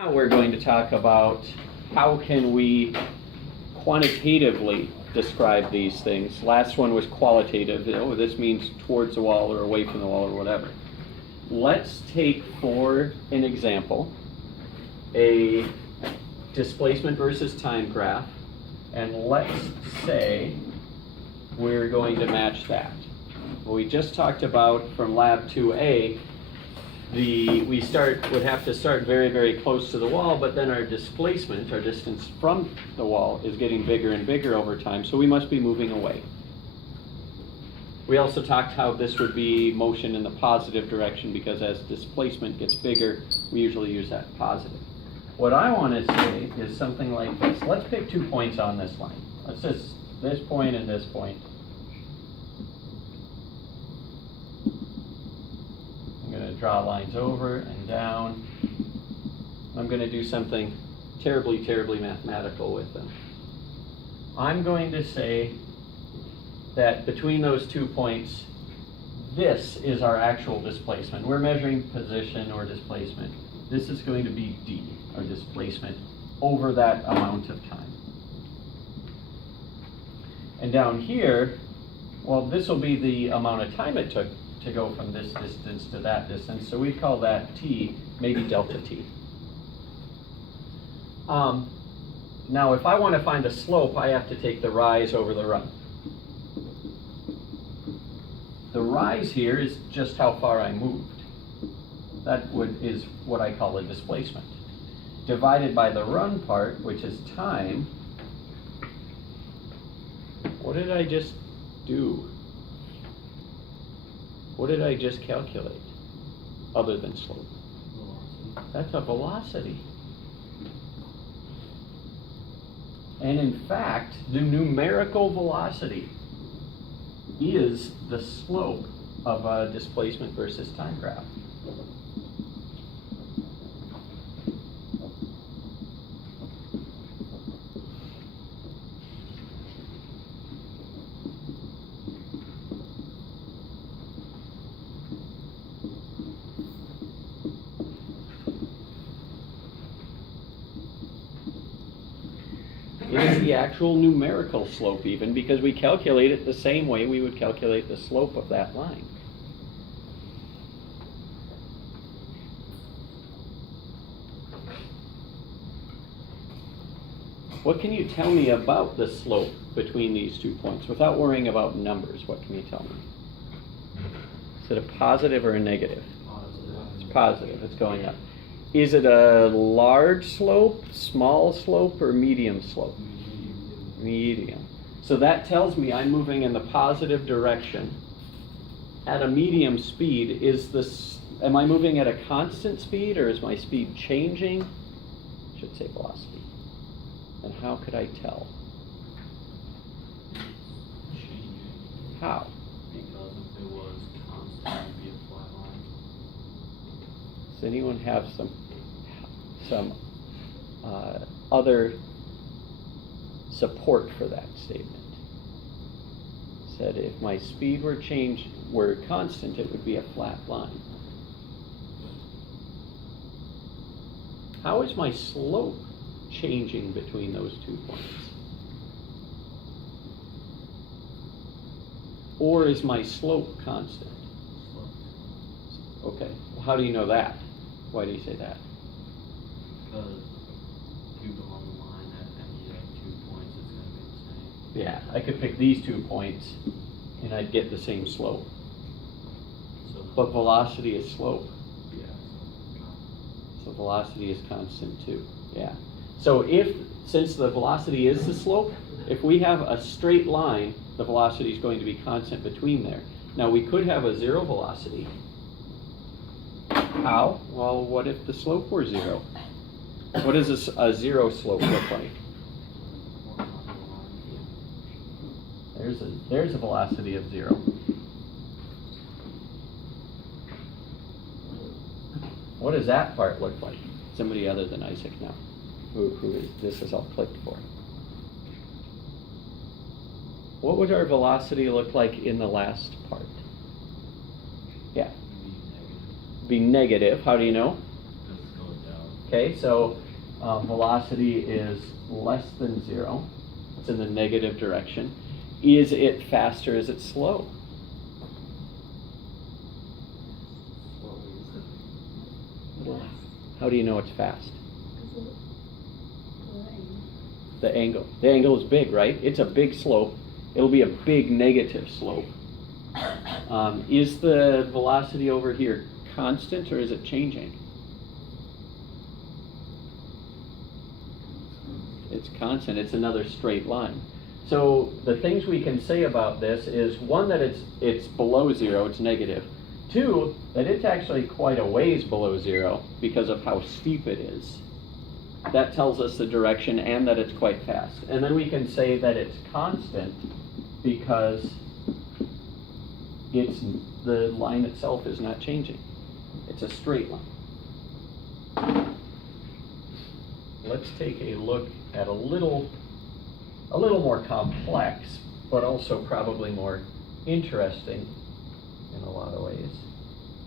Now we're going to talk about how can we quantitatively describe these things. Last one was qualitative. Oh, this means towards the wall or away from the wall or whatever. Let's take for an example a displacement versus time graph, and let's say we're going to match that. Well, we just talked about from lab 2A, we would have to start very, very close to the wall, but then our displacement, our distance from the wall, is getting bigger and bigger over time, so we must be moving away. We also talked how this would be motion in the positive direction, because as displacement gets bigger, we usually use that positive. What I want to say is something like this. Let's pick 2 points on this line. Let's just this point and this point. I'm going to draw lines over and down. I'm going to do something terribly, terribly mathematical with them. I'm going to say that between those 2 points, this is our actual displacement. We're measuring position or displacement. This is going to be d, our displacement, over that amount of time. And down here, well, this will be the amount of time it took to go from this distance to that distance, so we call that t, maybe delta t. Now, if I want to find the slope, I have to take the rise over the run. The rise here is just how far I moved. That is what I call a displacement. Divided by the run part, which is time. What did I just do? What did I just calculate other than slope? Velocity. That's a velocity. And in fact, the numerical velocity is the slope of a displacement versus time graph. It is the actual numerical slope even, because we calculate it the same way we would calculate the slope of that line. What can you tell me about the slope between these 2 points without worrying about numbers? What can you tell me? Is it a positive or a negative? Positive. It's positive, it's going up. Is it a large slope, small slope, or medium slope? Medium. So that tells me I'm moving in the positive direction at a medium speed. Am I moving at a constant speed, or is my speed changing? I should say velocity. And how could I tell? Changing. How? Because if it was constant, it would be a flat line. Does anyone have some other support for that statement? Said if my speed were constant, it would be a flat line. How is my slope changing between those 2 points? Or is my slope constant? Okay, well, how do you know that? Why do you say that? Because if you go on the line at any 2 points, it's going to be the same. Yeah, I could pick these 2 points and I'd get the same slope. So, But velocity is slope. yeah. So velocity is constant too. Yeah. So since the velocity is the slope, if we have a straight line, the velocity is going to be constant between there. Now we could have a zero velocity. How? Well, what if the slope were zero? What does a zero slope look like? There's a velocity of 0. What does that part look like? Somebody other than Isaac now, this is all clicked for. What would our velocity look like in the last part? Yeah. Be negative. How do you know? Okay, so velocity is less than 0. It's in the negative direction. Is it fast or is it slow? Well, how do you know it's fast? The angle. The angle is big, right? It's a big slope. It'll be a big negative slope. Is the velocity over here constant or is it changing? It's constant. It's another straight line. So the things we can say about this is, one, that it's below 0, it's negative. 2, that it's actually quite a ways below 0 because of how steep it is. That tells us the direction and that it's quite fast. And then we can say that it's constant because the line itself is not changing. It's a straight line. Let's take a look at a little more complex, but also probably more interesting in a lot of ways.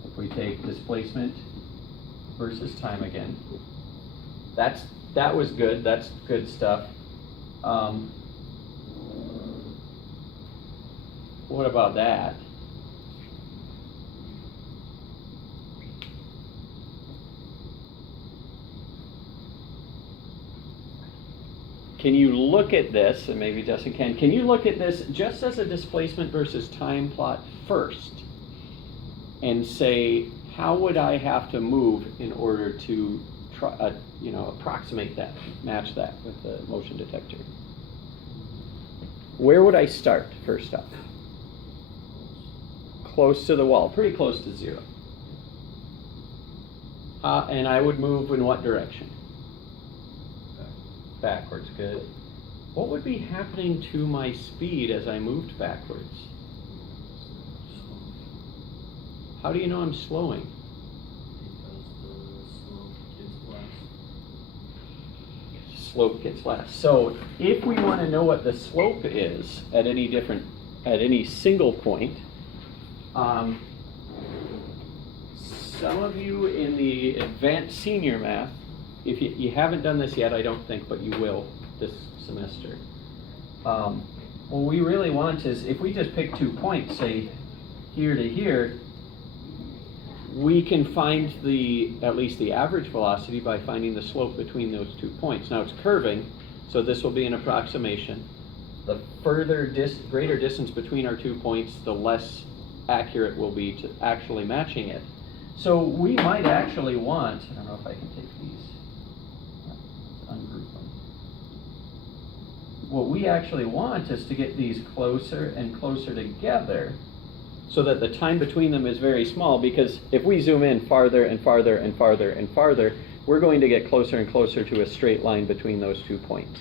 If we take displacement versus time again, that was good. That's good stuff. What about that? Can you look at this, and maybe Justin can you look at this just as a displacement versus time plot first and say, how would I have to move in order to try, approximate that, match that with the motion detector? Where would I start first up? Close to the wall, pretty close to 0. And I would move in what direction? Backwards, good. What would be happening to my speed as I moved backwards? How do you know I'm slowing? Because the Slope slope gets less. gets less. So if we want to know what the slope is at any single point, some of you in the advanced senior math, if you haven't done this yet, I don't think, but you will this semester. What we really want is, if we just pick 2 points, say here to here, we can find at least the average velocity by finding the slope between those 2 points. Now it's curving, so this will be an approximation. The greater distance between our 2 points, the less accurate we'll be to actually matching it. So we might actually want, I don't know if I can take these. Ungroup them. What we actually want is to get these closer and closer together so that the time between them is very small, because if we zoom in farther and farther and farther and farther, we're going to get closer and closer to a straight line between those 2 points.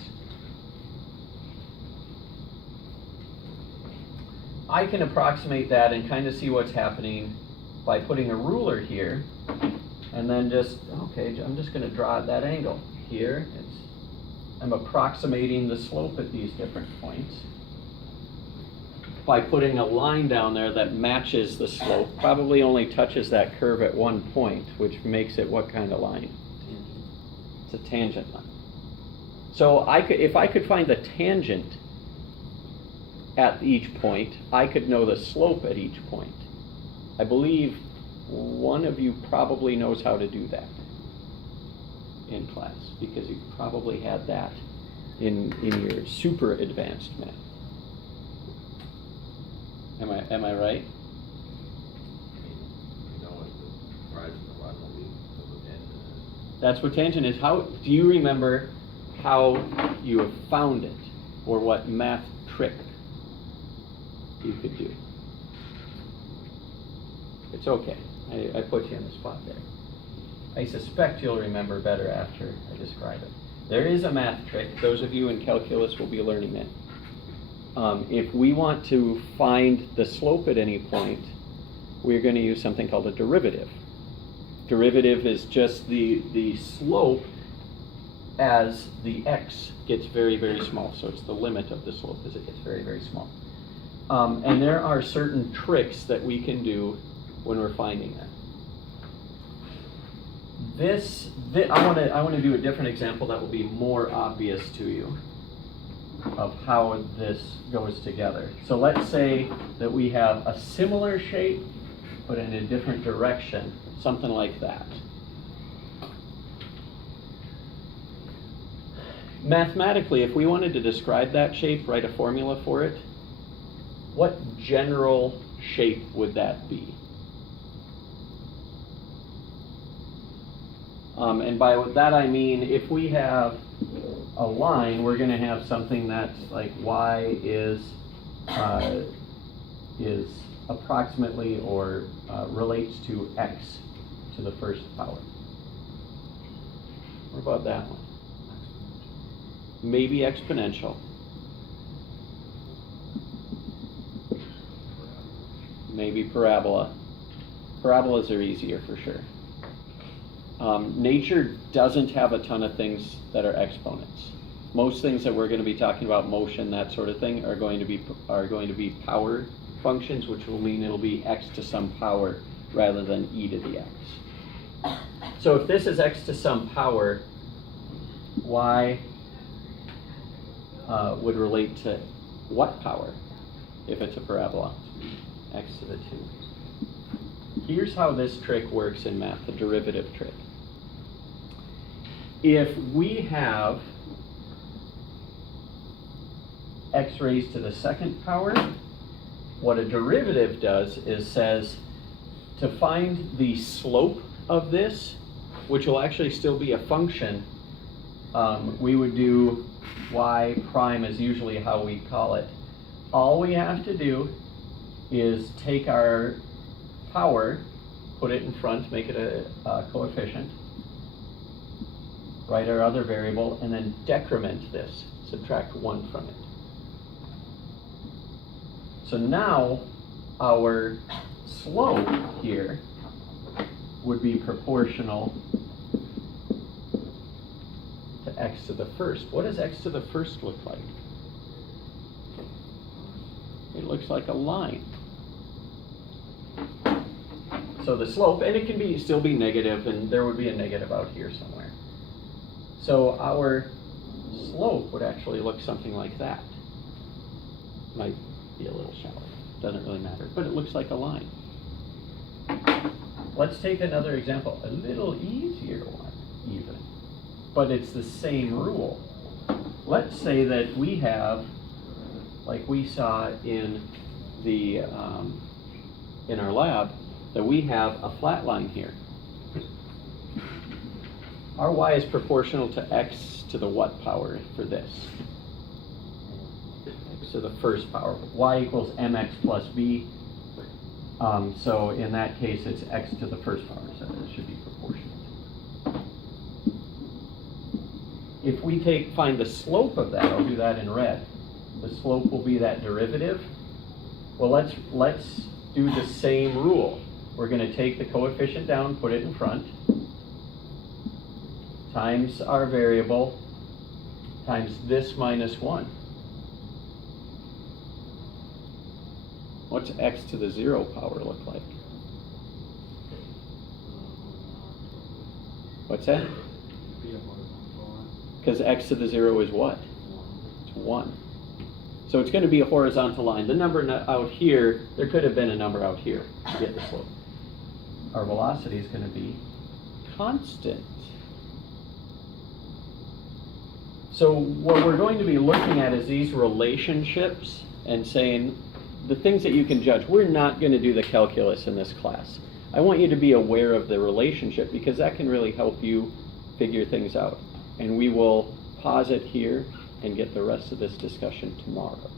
I can approximate that and kind of see what's happening by putting a ruler here and then I'm just going to draw at that angle. Here, I'm approximating the slope at these different points by putting a line down there that matches the slope, probably only touches that curve at one point, which makes it what kind of line? It's a tangent line. So if I could find the tangent at each point, I could know the slope at each point. I believe one of you probably knows how to do that in class, because you probably had that in your super advanced math. Am I right? That's what tangent is. How do you remember how you have found it, or what math trick you could do? It's okay. I put you on the spot there. I suspect you'll remember better after I describe it. There is a math trick. Those of you in calculus will be learning it. If we want to find the slope at any point, we're going to use something called a derivative. Derivative is just the slope as the x gets very, very small. So it's the limit of the slope as it gets very, very small. And there are certain tricks that we can do when we're finding that. I want to do a different example that will be more obvious to you of how this goes together. So let's say that we have a similar shape, but in a different direction, something like that. Mathematically, if we wanted to describe that shape, write a formula for it, what general shape would that be? And by that I mean, if we have a line, we're going to have something that's like y is approximately or relates to x to the first power. What about that one? Maybe exponential. Maybe parabola. Parabolas are easier for sure. Nature doesn't have a ton of things that are exponents. Most things that we're going to be talking about, motion, that sort of thing, are going to be power functions, which will mean it'll be x to some power rather than e to the x. So if this is x to some power, y would relate to what power if it's a parabola? X to the 2. Here's how this trick works in math, the derivative trick. If we have x raised to the second power, what a derivative does is says to find the slope of this, which will actually still be a function, we would do y prime is usually how we call it. All we have to do is take our power, put it in front, make it a coefficient, write our other variable, and then decrement this, subtract 1 from it. So now our slope here would be proportional to x to the first. What does x to the first look like? It looks like a line. So the slope, and it can still be negative, and there would be a negative out here somewhere. So our slope would actually look something like that. Might be a little shallow, doesn't really matter, but it looks like a line. Let's take another example, a little easier one even, but it's the same rule. Let's say that we have, like we saw in the in our lab, that we have a flat line here. Our y is proportional to x to the what power for this? X to the first power. Y equals mx plus b. So in that case, it's x to the first power, so it should be proportional. If we find the slope of that, I'll do that in red. The slope will be that derivative. Well, let's do the same rule. We're going to take the coefficient down, put it in front, times our variable, times this minus 1. What's x to the 0 power look like? What's that? Because x to the 0 is what? It's 1. So it's going to be a horizontal line. The number out here, there could have been a number out here to get the slope. Our velocity is going to be constant. So what we're going to be looking at is these relationships and saying the things that you can judge. We're not going to do the calculus in this class. I want you to be aware of the relationship because that can really help you figure things out. And we will pause it here and get the rest of this discussion tomorrow.